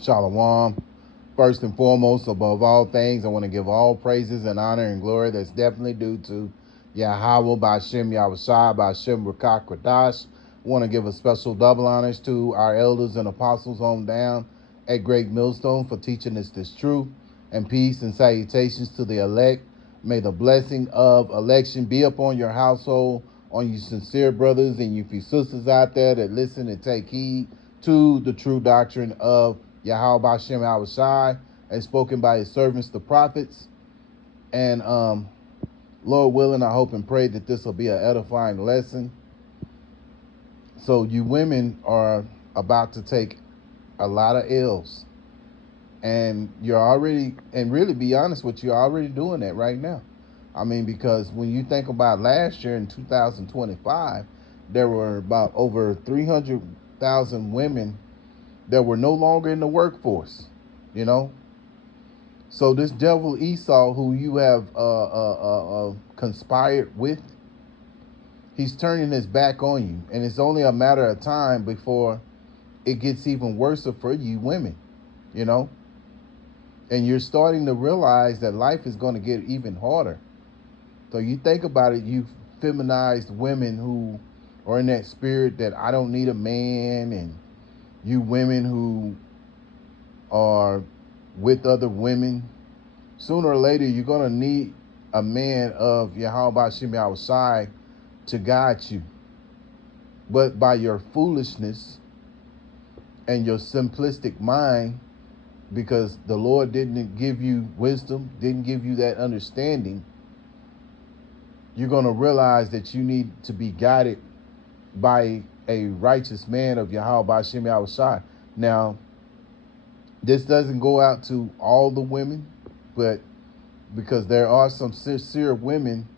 Shalom. First and foremost, above all things, I want to give all praises and honor and glory that's definitely due to Yahweh Bashem Yahushai Bashem Rakak Kradash. I want to give a special double honors to our elders and apostles on down at Great Millstone for teaching us this truth, and peace and salutations to the elect. May the blessing of election be upon your household, on you sincere brothers and you few sisters out there that listen and take heed to the true doctrine of Yahweh Bashem Yahushai, as spoken by his servants, the prophets. And Lord willing, I hope and pray that this will be an edifying lesson. So you women are about to take a lot of L's. And you're already, and really be honest with you, you're already doing that right now. I mean, because when you think about last year in 2025, there were about over 300,000 women that were no longer in the workforce, you know. So this devil Esau, who you have conspired with, he's turning his back on you, and it's only a matter of time before it gets even worse for you women, you know. And you're starting to realize that life is going to get even harder. So you think about it, you feminized women who are in that spirit that I don't need a man, and you women who are with other women, sooner or later you're going to need a man of Yahweh Bashem Yahushai to guide you. But by your foolishness and your simplistic mind, because the Lord didn't give you wisdom, didn't give you that understanding, you're going to realize that you need to be guided by a righteous man of Yahweh Bashem Yahushai. Now, this doesn't go out to all the women, but because there are some sincere women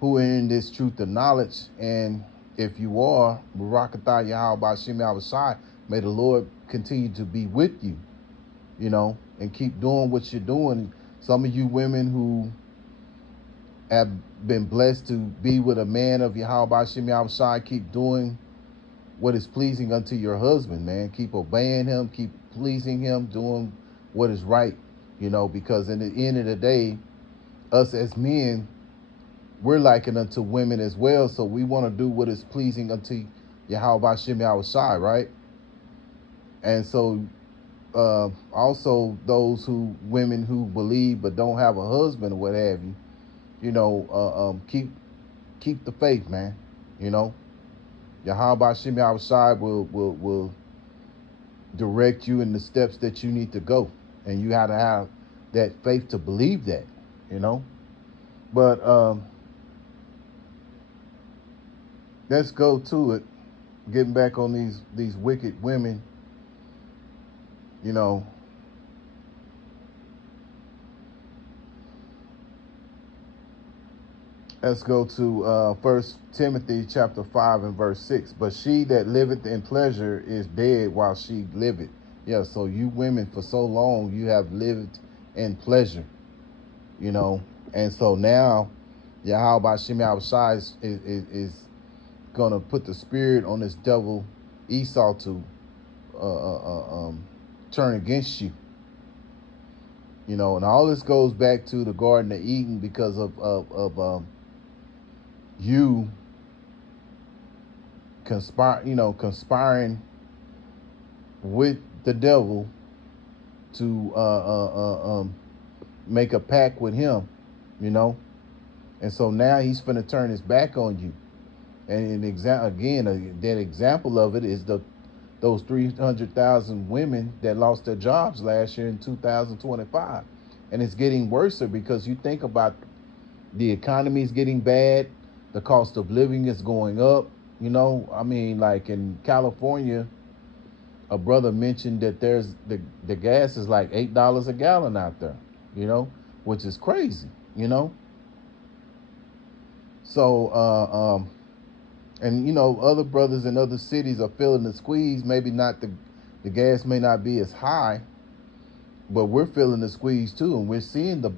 who are in this truth of knowledge, and if you are, Barakatah Yahweh Bashem Yahushai, may the Lord continue to be with you, you know, and keep doing what you're doing. Some of you women who have been blessed to be with a man of Yahweh Bashem Yahushai, keep doing what is pleasing unto your husband, man. Keep obeying him, keep pleasing him, doing what is right, you know, because in the end of the day, us as men, we're likened unto women as well, so we want to do what is pleasing unto Yahweh Bashem Yahushai, right? And so also those women who believe but don't have a husband or what have you, you know, keep the faith, man. You know, Yahweh Bashem Yahushai will direct you in the steps that you need to go, and you have to have that faith to believe that, you know. But let's go to it. Getting back on these wicked women, you know. Let's go to 1 Timothy chapter 5 and verse 6. But she that liveth in pleasure is dead while she liveth. Yeah, so you women for so long you have lived in pleasure, you know. And so now Yahweh Bashem Yahushai is going to put the spirit on this devil Esau to turn against you. You know, and all this goes back to the Garden of Eden because of you conspiring with the devil to make a pact with him, you know. And so now he's finna turn his back on you. And that example of it is those 300,000 women that lost their jobs last year in 2025. And it's getting worse because you think about the economy is getting bad, the cost of living is going up. You know, I mean, like in California, a brother mentioned that the gas is like $8 a gallon out there, you know, which is crazy, you know. So and you know, other brothers in other cities are feeling the squeeze. Maybe not the gas may not be as high, but we're feeling the squeeze too, and we're seeing the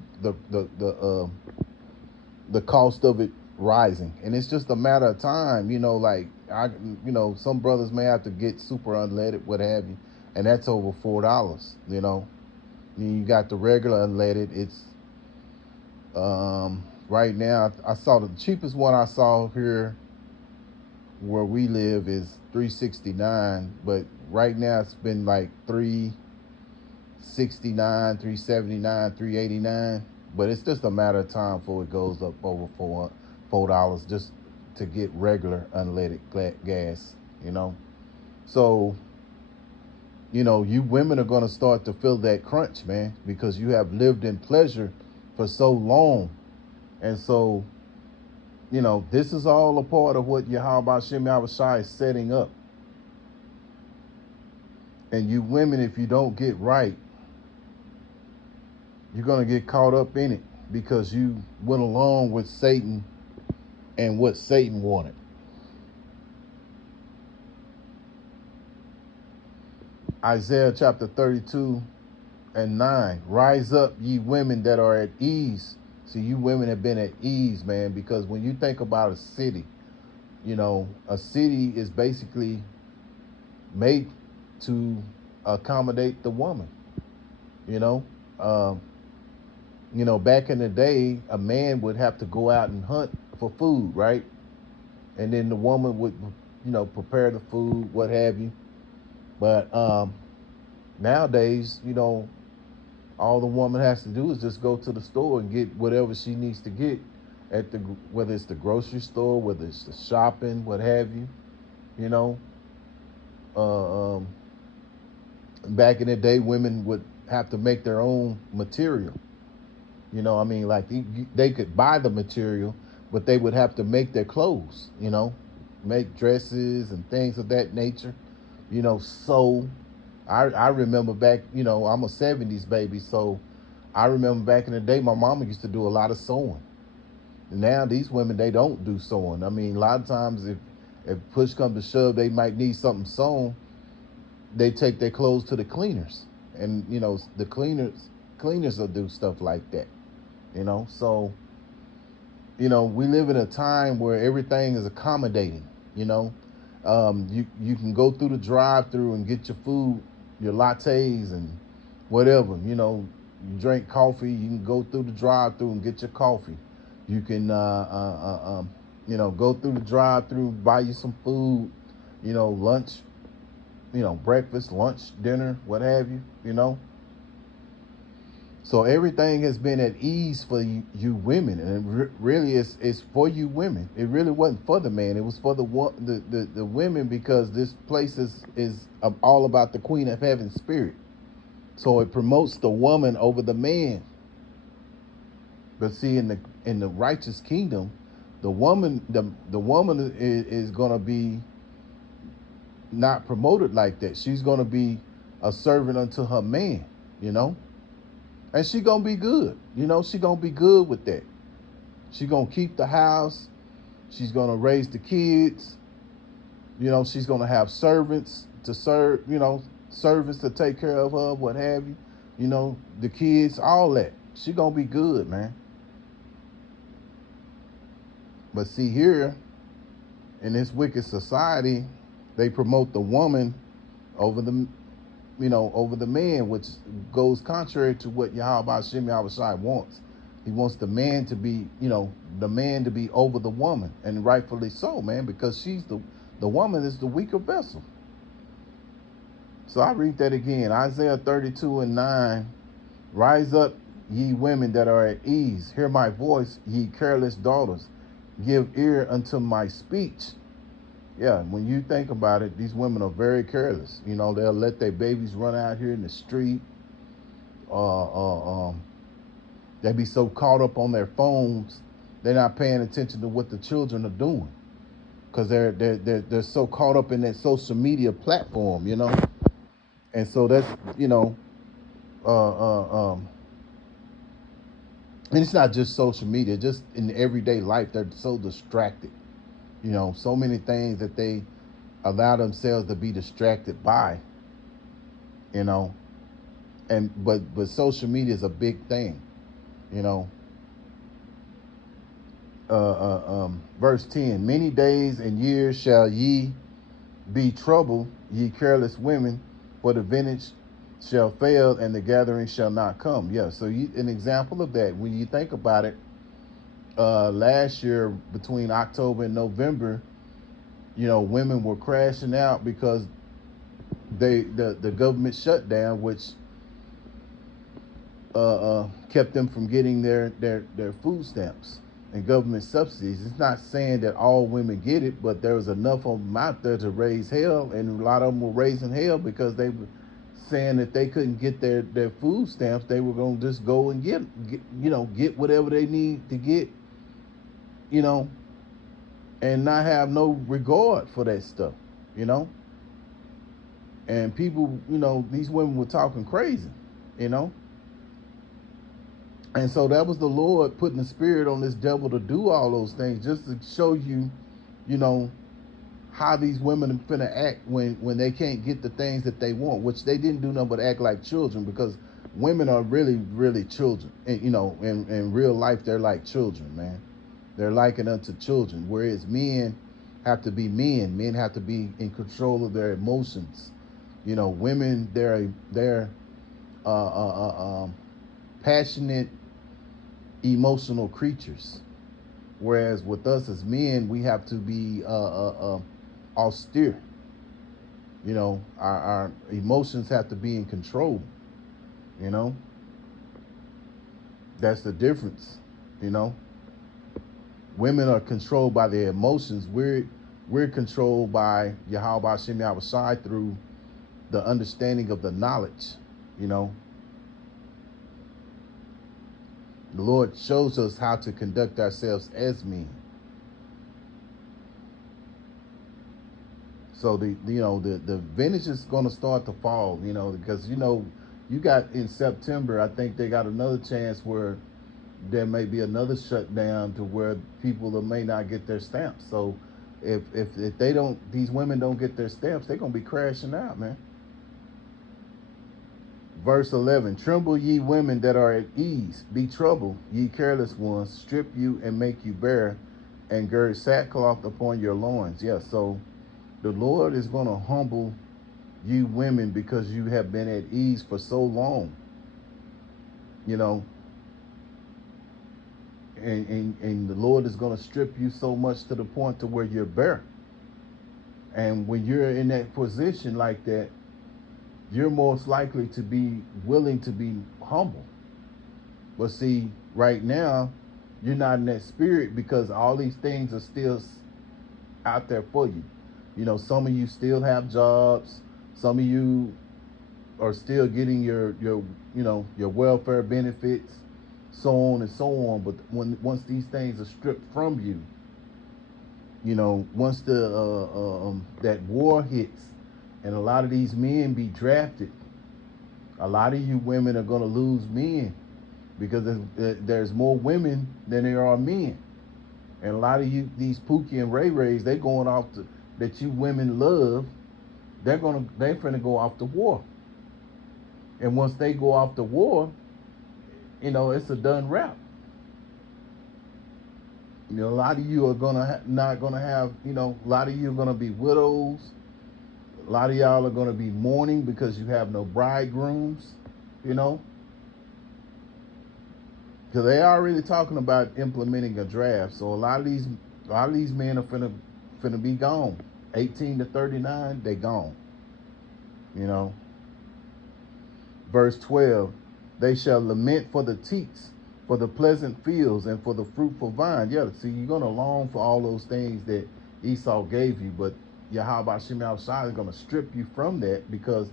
cost of it rising, and it's just a matter of time. You know, like some brothers may have to get super unleaded, what have you. and that's over $4. You got the regular unleaded. It's right now. I saw the cheapest one I saw here where we live is 369, but right now it's been like 369, 379, 389. But it's just a matter of time before it goes up over $4 just to get regular unleaded gas. So you women are going to start to feel that crunch, man, because you have lived in pleasure for so long. And so, this is all a part of what Yahweh Shem Yahushua is setting up. And you women, if you don't get right, you're going to get caught up in it because you went along with Satan and what Satan wanted. Isaiah chapter 32:9. Rise up, ye women that are at ease. See, you women have been at ease, man, because when you think about a city, a city is basically made to accommodate the woman. Back in the day, a man would have to go out and hunt for food, right? And then the woman would, prepare the food, what have you. But nowadays, all the woman has to do is just go to the store and get whatever she needs to get whether it's the grocery store, whether it's the shopping, what have you. Back in the day, women would have to make their own material. Like they could buy the material, but they would have to make their clothes, make dresses and things of that nature. So I remember back, I'm a 70s baby, so I remember back in the day, my mama used to do a lot of sewing. Now these women, they don't do sewing. A lot of times if push comes to shove, they might need something sewn. They take their clothes to the cleaners, and the cleaners will do stuff like that. So we live in a time where everything is accommodating. You can go through the drive-through and get your food, your lattes and whatever. You drink coffee, you can go through the drive-through and get your coffee. You can go through the drive-through, buy you some food, lunch, breakfast, lunch, dinner, what have you. So everything has been at ease for you women, and really it's for you women. It really wasn't for the man. It was for the women, because this place is all about the Queen of Heaven's spirit. So it promotes the woman over the man. But see, in the righteous kingdom, the woman is going to be not promoted like that. She's going to be a servant unto her man. And she gonna be good. She gonna be good with that. She gonna keep the house. She's gonna raise the kids. She's gonna have servants to serve, servants to take care of her, what have you. The kids, all that. She gonna be good, man. But see, here in this wicked society, they promote the woman over the man, which goes contrary to what Yahweh Shem Yahushua wants. He wants the man to be, over the woman, and rightfully so, man, because she's the woman is the weaker vessel. So I read that again, Isaiah 32:9. Rise up, ye women that are at ease. Hear my voice, ye careless daughters. Give ear unto my speech. Yeah, when you think about it, these women are very careless. They'll let their babies run out here in the street. They be so caught up on their phones, they're not paying attention to what the children are doing, because they're so caught up in that social media platform, And so that's and it's not just social media, just in everyday life, they're so distracted. So many things that they allow themselves to be distracted by, and but social media is a big thing, verse 10, many days and years shall ye be troubled, ye careless women, For the vintage shall fail and the gathering shall not come. Yeah, so an example of that, when you think about it, last year between October and November, women were crashing out because the government shutdown, which kept them from getting their food stamps and government subsidies. It's not saying that all women get it, but there was enough of them out there to raise hell, and a lot of them were raising hell because they were saying that they couldn't get their food stamps. They were going to just go and get whatever they need to get, and not have no regard for that stuff, you know. And people, these women were talking crazy, you know. And so that was the Lord putting the spirit on this devil to do all those things, just to show you, how these women are finna act when they can't get the things that they want, which they didn't do nothing but act like children, because women are really, really children. And, in real life, they're like children, man. They're likened unto children, whereas men have to be men. Men have to be in control of their emotions. Women, they're passionate, emotional creatures, whereas with us as men, we have to be austere. Our emotions have to be in control. That's the difference. Women are controlled by their emotions. We're controlled by Yahweh Hashem Yahushai through the understanding of the knowledge. The Lord shows us how to conduct ourselves as men. So the vintage is going to start to fall, because you got in September, I think they got another chance where there may be another shutdown to where people may not get their stamps. So if these women don't get their stamps, they're going to be crashing out, man. Verse 11, tremble ye women that are at ease, be troubled, ye careless ones, strip you and make you bare, and gird sackcloth upon your loins. Yeah, so the Lord is going to humble you women because you have been at ease for so long, and the Lord is going to strip you so much to the point to where you're bare. And when you're in that position like that, you're most likely to be willing to be humble. But see, right now, you're not in that spirit because all these things are still out there for you. Some of you still have jobs. Some of you are still getting your welfare benefits, so on and so on. But once these things are stripped from you, once that war hits, and a lot of these men be drafted, a lot of you women are going to lose men because there's more women than there are men. And a lot of you, these Pookie and Ray Rays, they going off that you women love, they're finna go off to war. And once they go off to war, it's a done wrap. A lot of you are not gonna have, a lot of you are gonna be widows. A lot of y'all are gonna be mourning because you have no bridegrooms, because they already talking about implementing a draft. So a lot of these men are finna be gone. 18 to 39, they gone. Verse 12, they shall lament for the teats, for the pleasant fields, and for the fruitful vine. Yeah, see, you're going to long for all those things that Esau gave you, but Yahweh Shem Shai is going to strip you from that because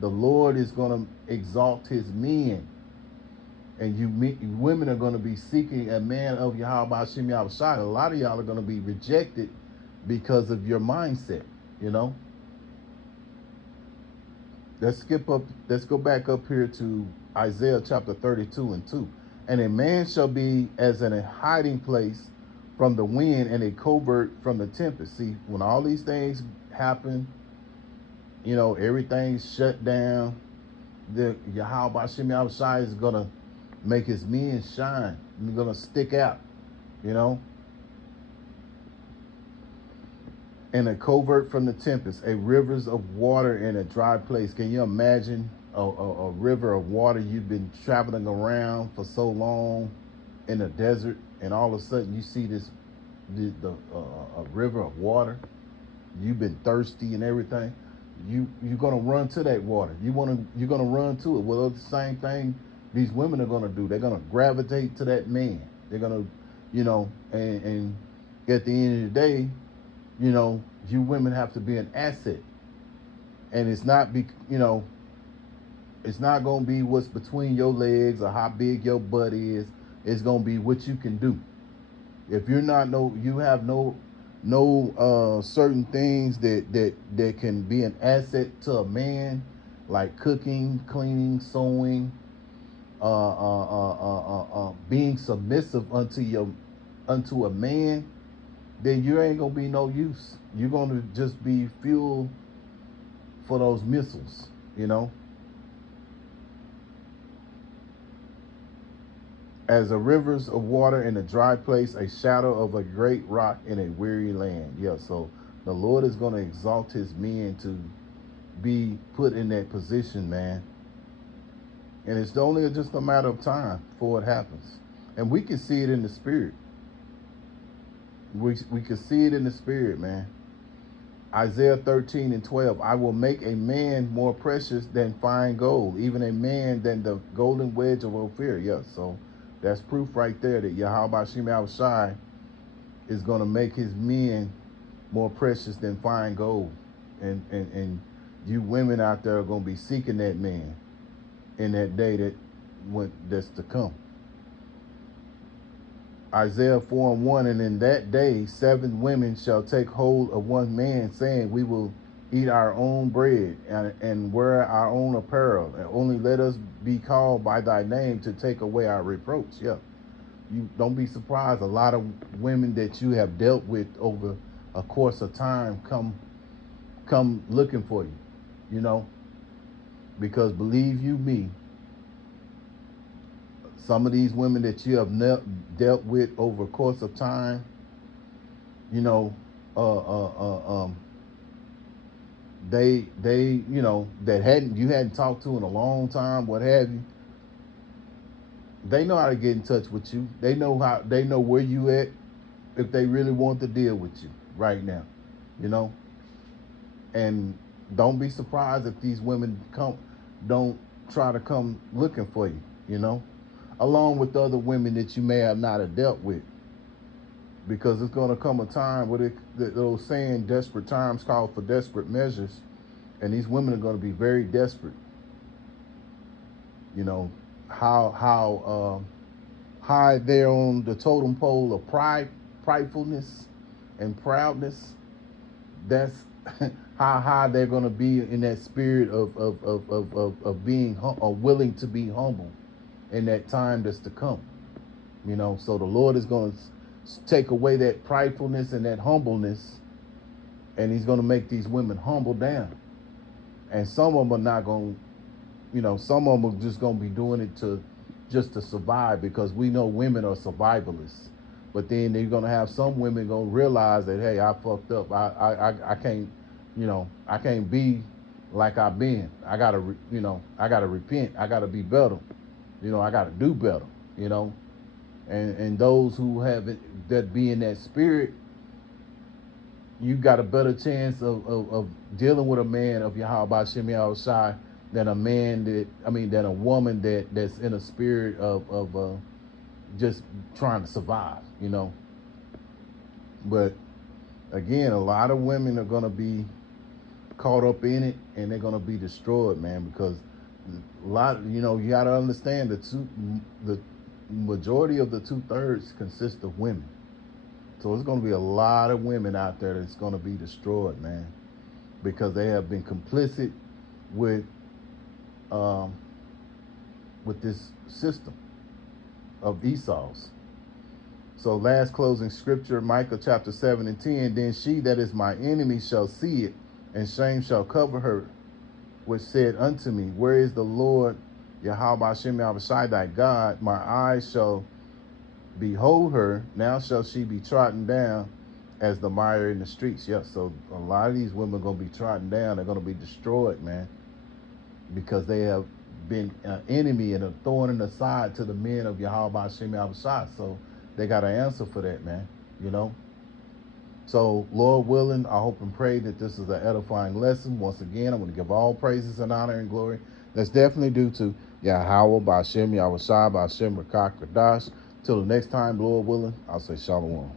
the Lord is going to exalt his men. And you women are going to be seeking a man of Yahweh Shem Shai. A lot of y'all are going to be rejected because of your mindset, Let's go back up here to Isaiah chapter 32 and 2. And a man shall be as in a hiding place from the wind and a covert from the tempest. See, when all these things happen, everything's shut down, the Yahweh Shem Shai is going to make his men shine. They're going to stick out, and a covert from the tempest, a rivers of water in a dry place. Can you imagine a river of water? You've been traveling around for so long in a desert, and all of a sudden you see a river of water. You've been thirsty and everything. You're gonna run to that water. You're gonna run to it. Well, it's the same thing these women are gonna do. They're gonna gravitate to that man. They're gonna, and at the end of the day, you women have to be an asset, and it's not gonna be what's between your legs or how big your butt is. It's gonna be what you can do. If you have no certain things that can be an asset to a man, like cooking, cleaning, sewing, being submissive unto a man, then you ain't gonna be no use. You're gonna just be fuel for those missiles, As the rivers of water in a dry place, a shadow of a great rock in a weary land. Yeah, so the Lord is gonna exalt his men to be put in that position, man. And it's only just a matter of time before it happens. And we can see it in the spirit. We can see it in the spirit, man. Isaiah 13:12, I will make a man more precious than fine gold, even a man than the golden wedge of Ophir. Yeah, so that's proof right there that Yahweh Shem Shai is going to make his men more precious than fine gold. And you women out there are going to be seeking that man in that day that's to come. Isaiah 4:1, and in that day 7 women shall take hold of one man, saying, we will eat our own bread and wear our own apparel, and only let us be called by thy name to take away our reproach. Yeah, you don't be surprised. A lot of women that you have dealt with over a course of time come looking for you, because believe you me, some of these women that you have dealt with over a course of time, they that you hadn't talked to in a long time, what have you. They know how to get in touch with you. They know where you at if they really want to deal with you right now, And don't be surprised if these women don't try to come looking for you, along with the other women that you may have not have dealt with. Because it's going to come a time where those saying desperate times call for desperate measures, and these women are going to be very desperate. How high they're on the totem pole of pridefulness and proudness. That's how high they're going to be in that spirit of being willing to be humble in that time that's to come. So the Lord is going to take away that pridefulness and that humbleness, and he's going to make these women humble down. And some of them are not going to, some of them are just going to be doing it just to survive, because we know women are survivalists. But then they're going to have some women going to realize that, hey, I fucked up. I can't, I can't be like I've been. I got to, I got to repent. I got to be better. I got to do better, And those who have that be in that spirit, you got a better chance of dealing with a man of Yahweh Shem Shai than a woman that's in a spirit of just trying to survive, But again, a lot of women are gonna be caught up in it, and they're gonna be destroyed, man, because you gotta understand the majority of the 2/3 consist of women. So it's going to be a lot of women out there that's going to be destroyed, man, because they have been complicit with this system of Esau's. So last closing scripture, Micah chapter 7:10, then she that is my enemy shall see it, and shame shall cover her, which said unto me, where is the Lord Yahweh Shem Shai thy God? My eyes shall behold her, now shall she be trodden down as the mire in the streets. Yes, so a lot of these women are going to be trodden down. They're going to be destroyed, man, because they have been an enemy and a thorn in the side to the men of Yahweh Hashem Yahushua. So they got an answer for that, man, you know. So, Lord willing, I hope and pray that this is an edifying lesson. Once again, I'm going to give all praises and honor and glory. That's definitely due to Yahweh, Ba'ashem, Yahushua, Ba'ashem, Rakak, Kadash. Till the next time, Lord willing, I'll say Shalom.